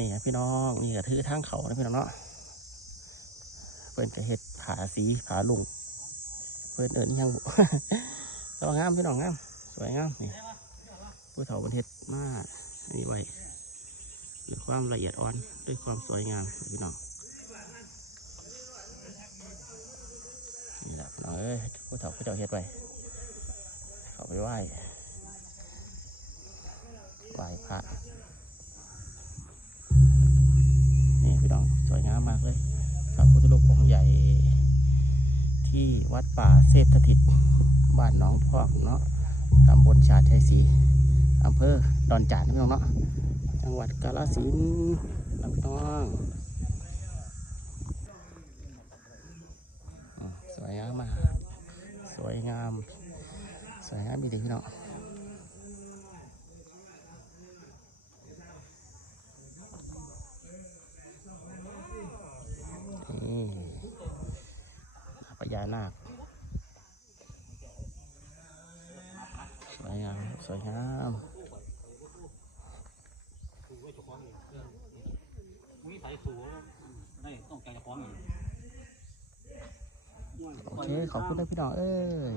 นี่พี่น้องนี่ก็ถือทางเขานะพี่น้องเนาะเพิ่นก็เฮ็ดผาสีผาลุงเพิ่อนเอิ้นอิหยังบุแต่ว่างามพี่น้องงามสวยงามนี่ผู้เฒ่าบนเฮ็ดมาอันนี้ไว้ด้วยความละเอียดอ่อนด้วยความสวยงามพี่น้องนี่แหละพี่น้องเอ้ยผู้เฒ่าผู้เจ้าเฮ็ดไว้เขาไปไหว้ไหว้พระ เลยพระพุทธรูปองค์ใหญ่ที่วัดป่าเศรษฐถิตบ้านหนองพอกเนาะตำบลชาติชัยศรีอำเภอดอนจานนะพี่น้องเนาะจังหวัดกาฬสินลำต้องสวยงามมากสวยงามสวยงามดีพี่น้อง พญานาคสวยงามสวยงามโอเคขอบคุณนะพี่น้องเอ้ย